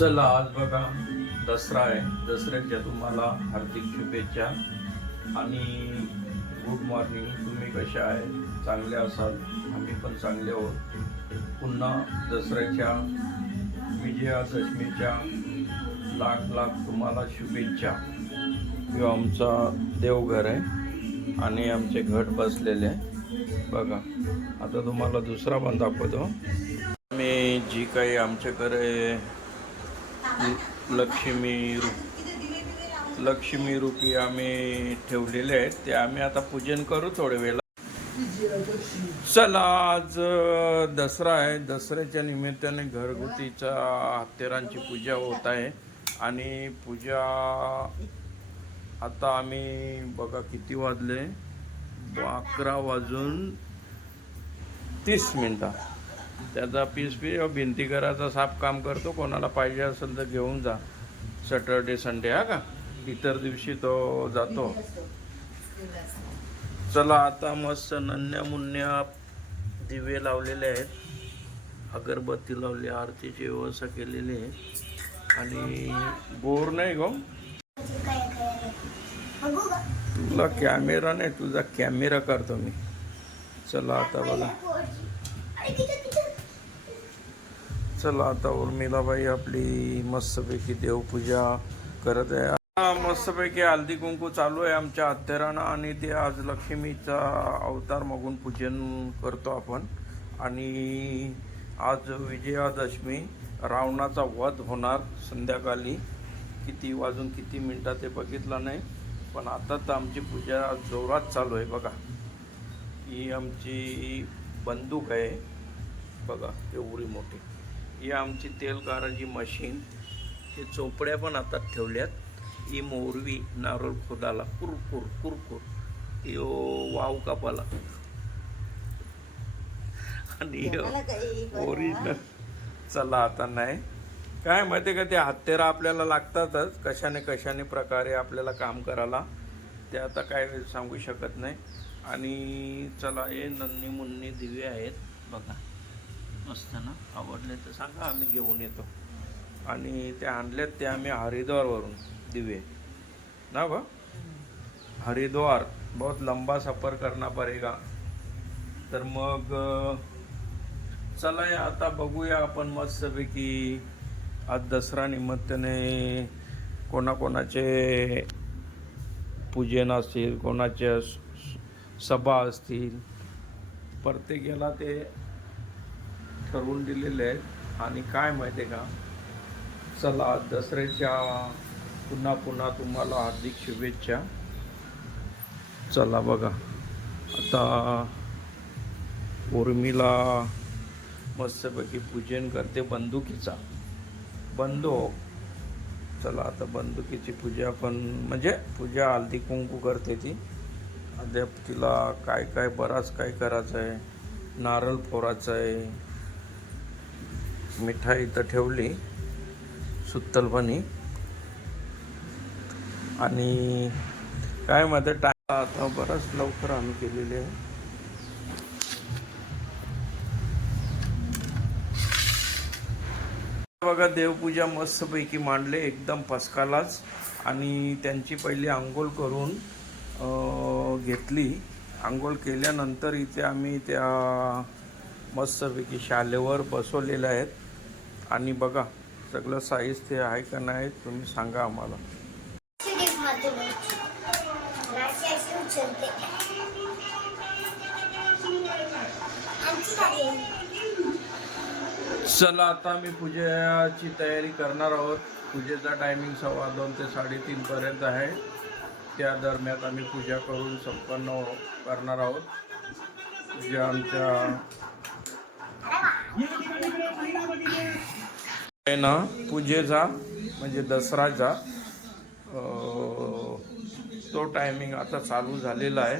चला आज बघा दसरा आहे. दसऱ्याच्या तुम्हाला हार्दिक शुभेच्छा. आणि गुड मॉर्निंग तुम्ही कशा आहे? चांगले असाल. आम्ही पण चांगले आहोत. पुन्हा दसऱ्याच्या विजयादशमीच्या लाख लाख तुम्हाला शुभेच्छा. किंवा आमचा देवघर आहे. आणि आमचे घट बसलेले आहे. बघा आता तुम्हाला दुसरा पण दाखवतो. मी जी काही आमच्याकडे लक्ष्मी रूप लक्ष्मी रूपी आम्ही ठेवलेले आहेत. ते आम्ही आता पूजन करू थोड्या वेळेला चला आज दसरा आहे. दसऱ्याच्या निमित्ताने घरगुतीच्या हत्यारांची पूजा होत आहे. आणि पूजा आता आम्ही बघा किती वाजले. अकरा वाजून तीस मिनटं. त्याचा पीस पी भिंती घराचा साफ काम करतो कोणाला पाहिजे असेल तर घेऊन जा सॅटर्डे संडे हा का इतर दिवशी तो जातो चला आता मस्त नन्या मुन्या दिवे लावलेले आहेत अगरबत्ती लावली आरतीची व्यवस्था केलेली आहे आणि बोर नाही गो तुला कॅमेरा नाही तुझा कॅमेरा करतो मी चला आता बघा चला आता उर्मिलाबाई आपली मस्तपैकी देवपूजा करत आहे. मस्तपैकी हल्दी कुंकू चालू आहे आमच्या हत्यारानं आणि ते आज लक्ष्मीचा अवतार मागून पूजन करतो आपण. आणि आज विजयादशमी रावणाचा वध होणार संध्याकाळी. किती वाजून किती मिनटात ते बघितलं नाही पण आता तर आमची पूजा जोरात चालू आहे बघा. ही आमची बंदूक आहे. बघा एवढी मोठी. ही आमची तेल काराची मशीन. हे चोपड्या पण आता ठेवल्यात. ही मोरवी नारळ खोदाला कुरकुर कुरकुर यो वाव कापाला. आणि ओरिजिनल चला आता नाही. काय माहिती का ते हत्यारं आपल्याला लागतातच. कशाने कशाने प्रकारे आपल्याला काम करायला. ते आता काय सांगू शकत नाही. आणि चला हे नन्नी मुन्नी दिवे आहेत. बघा. मस्त ना आवडले तर सांगा आम्ही घेऊन येतो. आणि ते आणलेत ते आम्ही हरिद्वारवरून दिवे. ना बा हरिद्वार बहुत लंबा सफर करना पडेगा. तर मग चला या आता बघूया आपण मस्तपैकी आज दसरा निमित्ताने कोणाकोणाचे पूजन असतील कोणाच्या सभा असतील. प्रत्येकाला ते ठरवून दिलेले आहेत. आणि काय माहिती आहे का? चला दसऱ्याच्या पुन्हा पुन्हा तुम्हाला हार्दिक शुभेच्छा. चला बघा. आता उर्मिला मस्तपैकी पूजन करते बंदुकीचा. बंदूक. चला आता बंदुकीची पूजा पण म्हणजे पूजा हल्दी कुंकू करते ती. अद्याप तिला काय काय बराच काय करायचं आहे नारळ फोराचं आहे मिठाई इथं ठेवली सुत्तलपणी आणि काय मध्ये टाइम आता बरंच लवकर आम्ही केलेले आहे. बघा देवपूजा मस्तपैकी मांडले एकदम पसकालाच. आणि त्यांची पहिली आंघोळ करून घेतली. आंघोळ केल्यानंतर इथे आम्ही त्या मस्तपैकी शालेवर बसवलेल्या आहेत. आणि बघा सगळं साईज ते आहे का नाही तुम्ही सांगा आम्हाला. चला आता मी पूजेची तयारी करणार आहोत. पूजेचा टायमिंग सव्वा दोन ते साडेतीन पर्यंत आहे. त्या दरम्यान आम्ही पूजा करून संपन्न करणार आहोत. पूजा आमच्या ना पूजेचा म्हणजे दसराचा तो टायमिंग आता चालू झालेला आहे.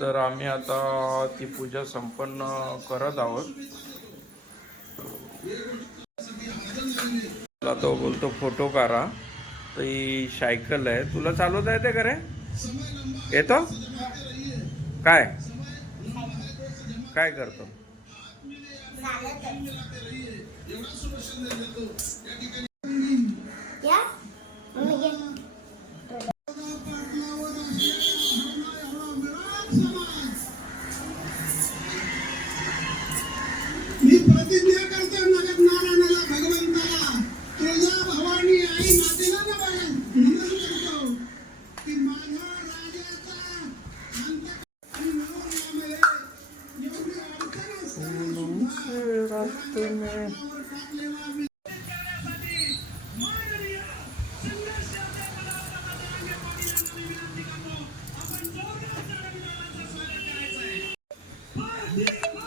तर आम्ही आता ती पूजा संपन्न करत आहोत. तो बोलतो फोटो काढा. तर ही सायकल आहे. तुला चालवता येते का रे? येतो? काय? काय करतो? या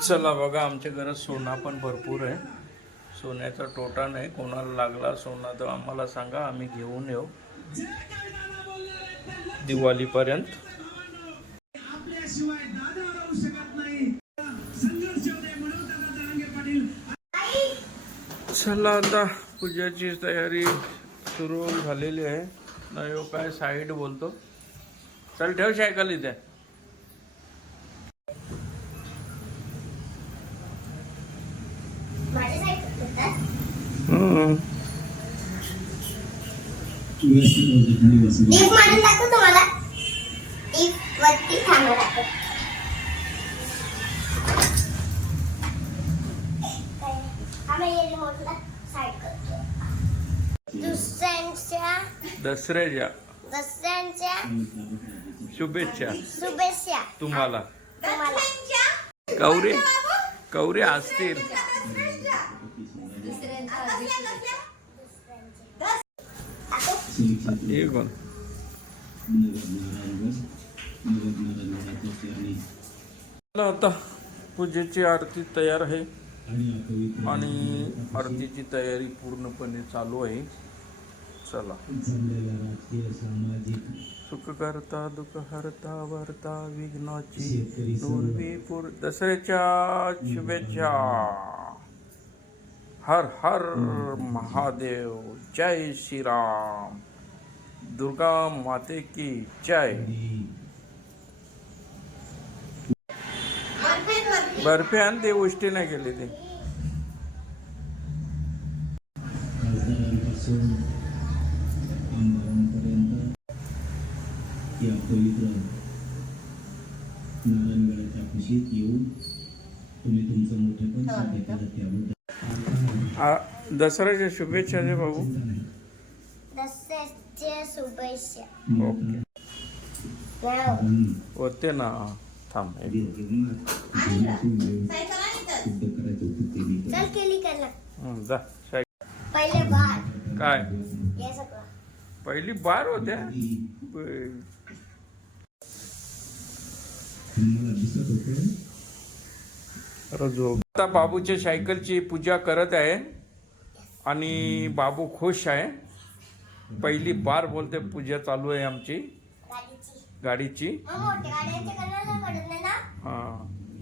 चला बघा आमच्या घरात सोना पण भरपूर आहे. सोन्याचा टोटा नाही कोणाला लागला सोना तर आम्हाला सांगा आम्ही घेऊन येऊ. दिवाळीपर्यंत. चला आता पूजाची तयारी सुरू झालेली आहे. नाही हो, काय साईड बोलतो. चल ठेव सायकल इथे माझ्या साईड होतात मारून दाखव तुम्हाला. वरती थांबा दाखव. दुसऱ्यांच्या दसऱ्याच्या. दुसऱ्यांच्या शुभेच्छा. शुभेच्छा. तुम्हाला. तुम्हाला. कौरे कौरे असतील. हे कोण चला आता पूजेची आरती तयार आहे. आणि आरतीची तयारी पूर्णपणे चालू आहे. चला. सुख करता दुःख हरता वरता विघ्नाची दुर्वी पूर दसऱ्याच्या शुभेच्छा. हर हर महादेव जय श्रीराम। दुर्गा माते की जय। बर्फी आणि ते उष्टी नाही केली ती. या पवित्र नारायणगडाच्या खुशीत येऊन तुम्ही तुमचं मोठेपण साध्य केलं त्याबद्दल आ, दसऱ्याच्या शुभेच्छा दे भाऊ दसऱ्याच्या शुभेच्छा. ओके. जाऊ. होते ना थांब एक. चल केली हं, जा शाई. पहिले बार काय? हे सगळं. पहिली बार. होत्या ब- आता बाबूच्या सायकलची पूजा करत आहे आणि बाबू खुश आहे. पहिली बार बोलते पूजा चालू आहे आमची. गाडीची. हा.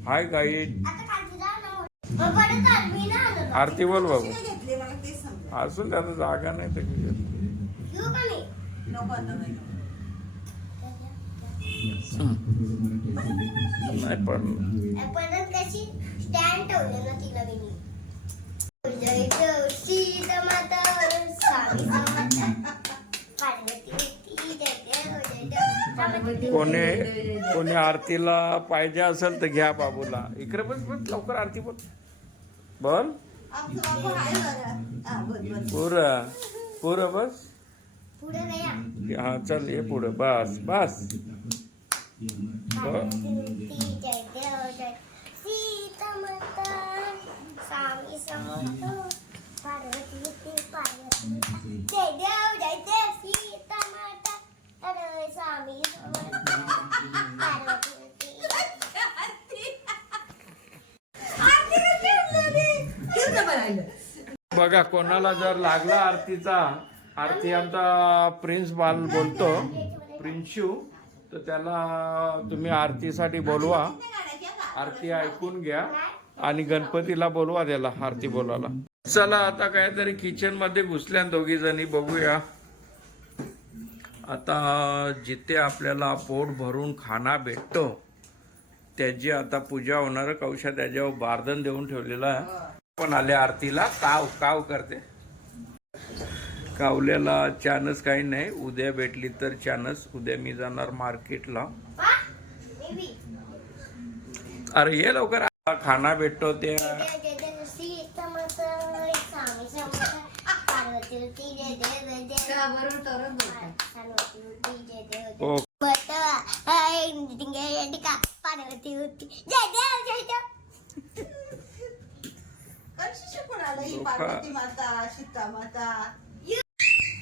हाय गाई. आता खालची जा ना मोठी. मग पडत आली मी ना आलो ना. आरती बोल बाबू. असून त्याला जागा नाही तर नाही पण स्टँड ठेवले ना जय स्वामी पार्वती जय समर्थ. कोणी कोणी आरतीला पाहिजे असेल तर घ्या बाबूला. इकडे बस बस लवकर आरती बोल. बोल. पुरं पुरं बस. हा चल ये पुढं. बस बस पार्वती होती, जय जय जय सीता माता पार्वती पार्वती देव सीता माता स्वामी बघा कोणाला जर लागला आरतीचा आरती आमचा प्रिन्स बाल बोलतो प्रिन्शू तर त्याला तुम्ही आरतीसाठी बोलवा. आरती ऐकून घ्या. आणि गणपतीला बोलवा त्याला आरती बोलायला. चला आता काहीतरी किचनमध्ये घुसल्या दोघी जणी बघूया. आता जिथे आपल्याला पोट भरून खाना भेटतो त्याची आता पूजा होणार. कौशा त्याच्यावर बारदन देऊन ठेवलेला आहे. पण आले आरतीला काव काव करते. कावल्याला चानस काही नाही. उद्या भेटली तर चानस. उद्या मी जाणार मार्केटला. अरे ये लवकर. खाना भेटतो ते.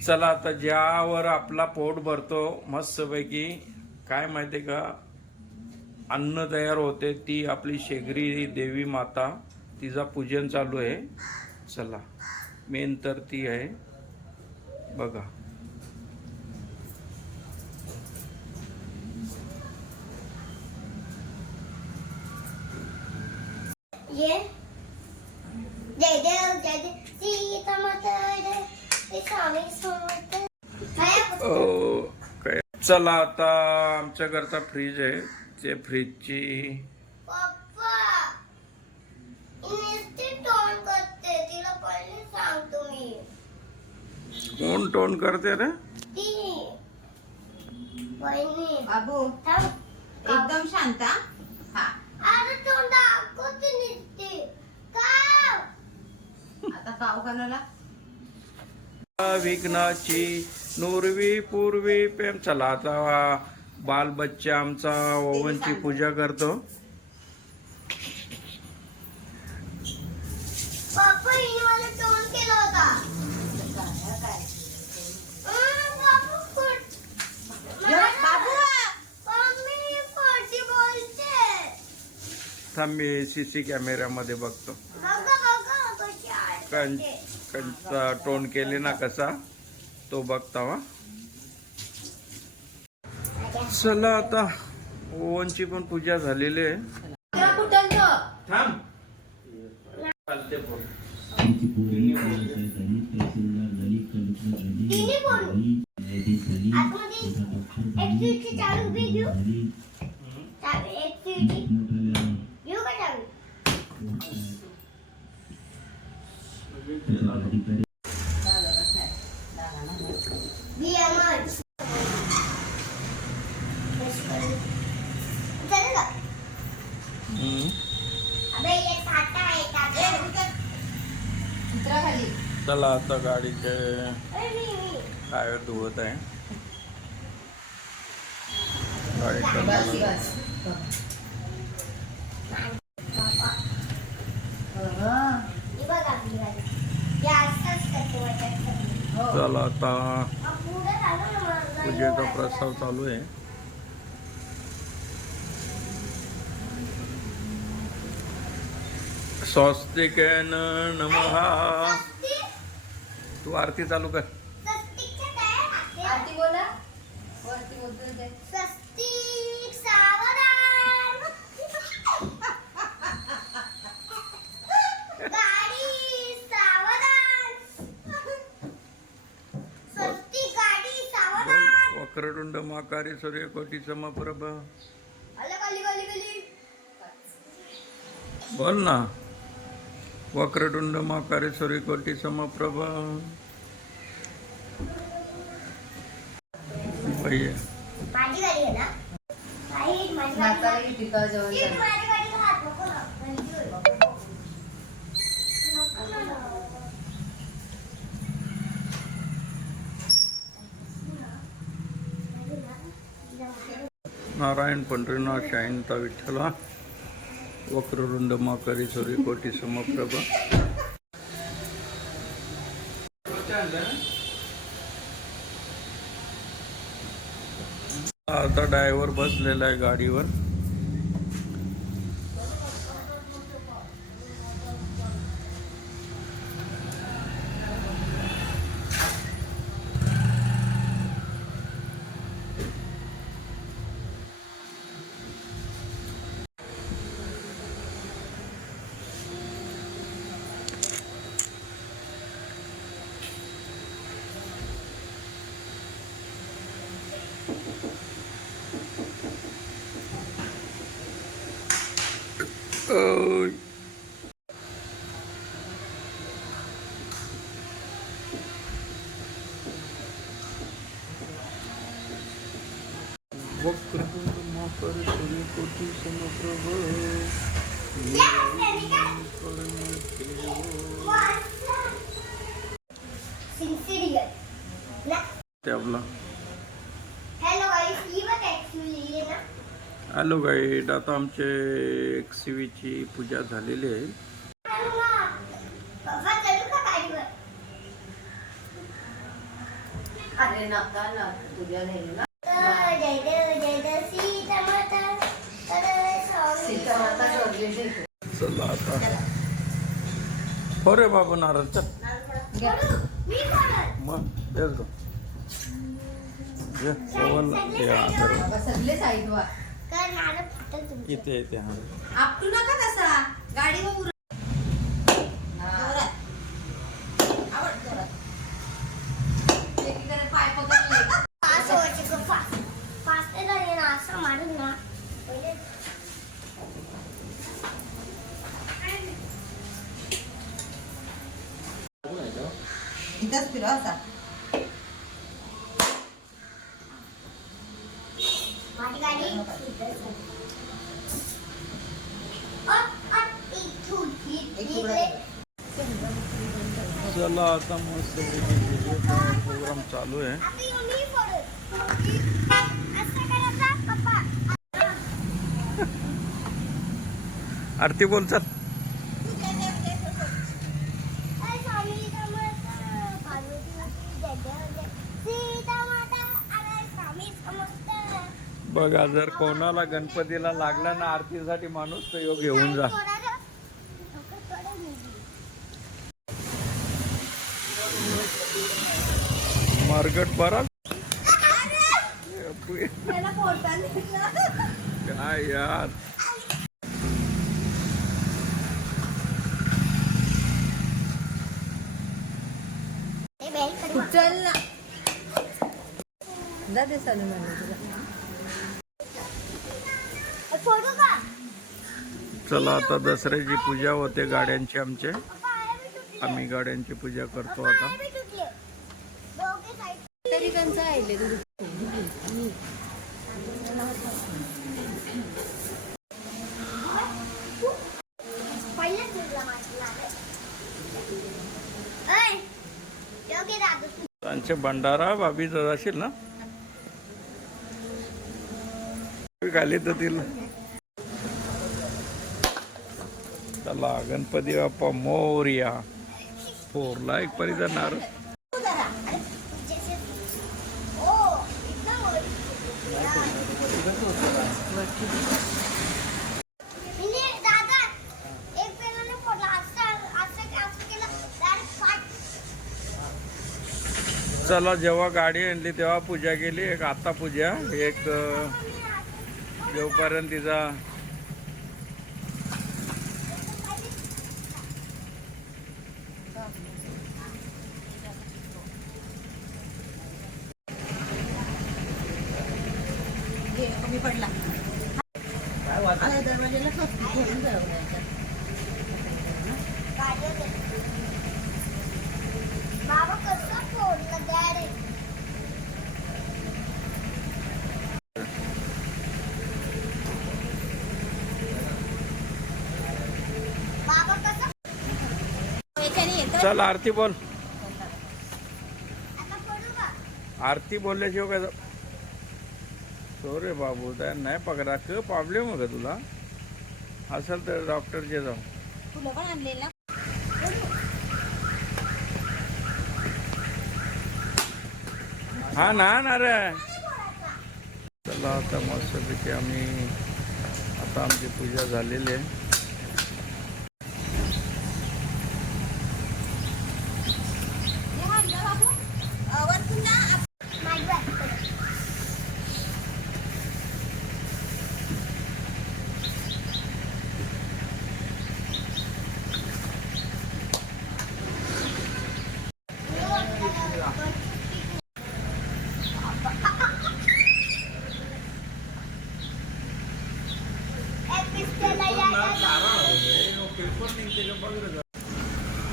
चला आता ज्यावर आपला पोट भरतो मस्त पैकी काय माहितीये का? अन्न तयार होते ती आपली शेगरी देवी माता तिचा पूजन चालू आहे. चला मेन तर ती आहे. बघा. ये. जय देव जय देव सीतामाता जय जय स्वामी समर्थ काय ओ, काय? चला आता आमच्या घरचा फ्रीज आहे. ते फ्रीजची पप्पा नुसती टोन करते तिला पहिले सांगतो मी. कोण टोन करते रे? बाबू एकदम शांत हा? आता काव कानाला विघ्नाची नुरवी पूर्वी प्रेम चला आता बाल बच्चा आमचा ओवनची पूजा करतो. थांब मी सी सी कॅमेऱ्यामध्ये बघतो. कंचा टोन केले ना कसा? तो बघता वा चला आता. ओवनची पण पूजा झालेली आहे. थांब. चालते तिन्ही चला आता गाडीचे टायर धुवत आहे. गाडी ही हे. चला आता. हा, पूजेचा. प्रस्ताव चालू आहे. स्वस्तिक नमहा स्वस्तिक? तू आरती चालू कर? आरती बोला. वरती बोलतो ते. स्वस्तिक सावधान. गाडी सावधान. स्वस्तिक गाडी सावधान. वक्रतुंड माकारी सूर्यकोटी समप्रभ आलं बोल ना. वक्रतुंड माकारी कोटी समप्रभ. नारायण पंढरीनाथ शाईंता विठ्ठला. वक्रवृंद माकरी सूर्यकोटी समप्रभ आता ड्रायव्हर बसलेला आहे गाडीवर ओय. वक वक्रतुंड महाकाय सूर्यकोटी समप्रभ सिन्सिरियर ना ते आपला हॅलो गाईस ही बघ ऍक्च्युली ना हॅलो गाईड आता आमचे एक्सिवीची पूजा झालेली आहे. चलू का गाडीवर? अरे नका ना तुझ्या नेहमी ना? जय देव जय देव सीता माता तर स्वामी. सीता माता गरजेची आहे. चला आता. हो रे बाबू नारळ चल. मग तेच गो सगळे साईड इथे इथे हा. आपटू नका तसा. गाडी वर पाय पकडले. पाच वर्ष खूप फास्ट फास्ट झाले ना असं मारून ना पहिले इथंच फिरव असा माझी गाडी इथंच आहे. अप, अप, इथून, इ- एक इकडे. चला आता मस्त प्रोग्राम चालू आहे. आरती बोल चल. बघा जर कोणाला गणपतीला लागला ना आरतीसाठी माणूस तर योग घेऊन जा. मार्केट बरा. काय यार ते बेल करू. चल ना चालू तुला आता दसऱ्याची पूजा होते गाड्यांची आमचे. आम्ही गाड्यांची पूजा करतो आता पाया बी तुटले. दोघे side. तरी त्यांचं राहिले भंडारा बाबी जाशील ना? घाली तर तिला चला गणपती बाप्पा मोर्या. फोरला एक परीचा नारळ तू जरा. अरे, जैसे- ओ, इतना वर. म्हणजे दादा, एक पेनाने फोडला. असं- असं- असं केलं, direct फाट. चला जेव्हा गाडी आणली तेव्हा पूजा केली एक आता पूजा. एक जोपर्यंत तिचा कमी पडला दरवाजेला घेऊन जाऊ गाडीवर गेलो. बाबा कसं फोडलं direct. बाबा कसं चल आरती बोल. आरती बोलल्याशिवाय काय सो रे बाबू त्या नाही पकडा क प्रॉब्लेम आहे का तुला? असेल तर डॉक्टरचे जाऊ हा ना ना रे. चला आता मस्तपैकी आम्ही आता आमची पूजा झालेली आहे.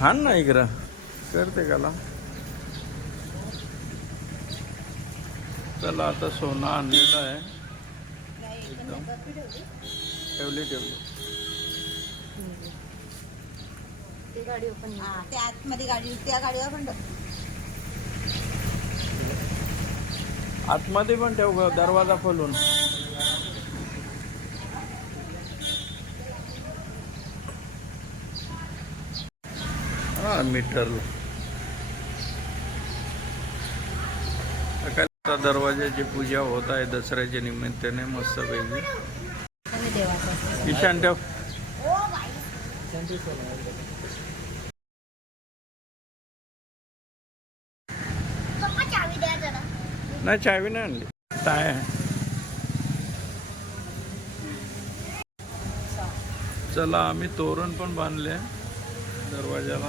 हा ना इकडं. करते काला चला आता सोनं आणलेलं आहे. ठेवली ठेवली. हा, त्या आतमध्ये गाडी त्या गाडीवर पण बघ. आतमध्ये पण ठेव ग, दरवाजा खोलून. हां मीटरला. आता दरवाजाची पूजा होत आहे दसऱ्याच्या निमित्ताने मस्त पैकी ईशान ठेव. नाही चावी नाही आणली. काय आहे? चला आम्ही तोरण पण बांधले दरवाजाला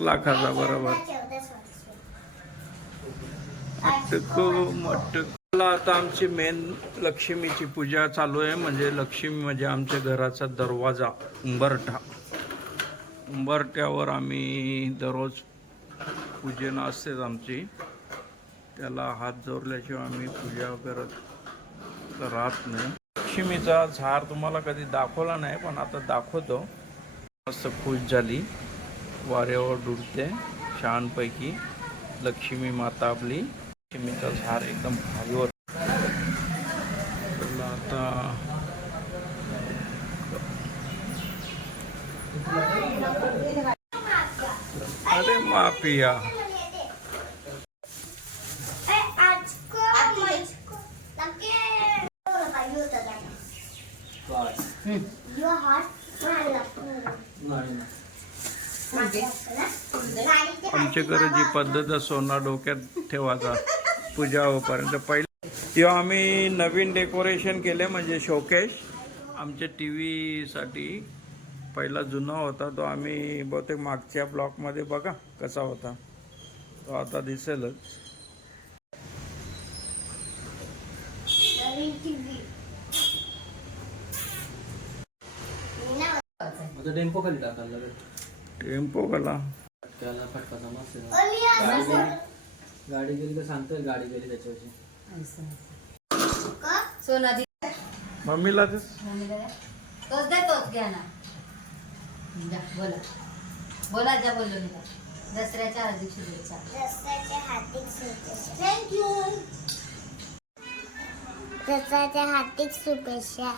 लाखाचा बरोबर. मटको मटकोला आता आमची मेन लक्ष्मीची पूजा चालू आहे. म्हणजे लक्ष्मी म्हणजे आमच्या घराचा दरवाजा उंबरठा. उंबरठ्यावर आम्ही दररोज पूजन असतेच आमची. त्याला हात जोडल्याशिवाय आम्ही पूजा करत राहत नाही लक्ष्मीचा झाड तुम्हाला कधी दाखवला नाही पण आता दाखवतो. मस्त खुश झाली. वाऱ्यावर डुलते. छानपैकी लक्ष्मी माता आपली. लक्ष्मीचा झाड एकदम भारीवर त्याला आता. अरे माफिया. आमच्याकडे जी पद्धत आहे सोना डोक्यात ठेवायचा पूजा होईपर्यंत. पहिले किंवा आम्ही नवीन डेकोरेशन केले म्हणजे शोकेश आमच्या टी व्हीसाठी पहिला जुना होता तो आम्ही बहुतेक मागच्या ब्लॉकमध्ये बघा कसा होता. तो आता दिसेलच. आता टेम्पो खाली टाकायला लागेल टेम्पो कला त्याला फटका मस्त. गाडी गेली. तर सांगतोय गाडी गेली त्याच्यावरची. सोना दि. मम्मीला तेच तोच दे तोच घ्या ना. जा, बोला. बोला ज्या बोललो मी दसऱ्याच्या हार्दिक शुभेच्छा. दसऱ्याच्या हार्दिक शुभेच्छा. थँक्यू दसऱ्याच्या हार्दिक शुभेच्छा.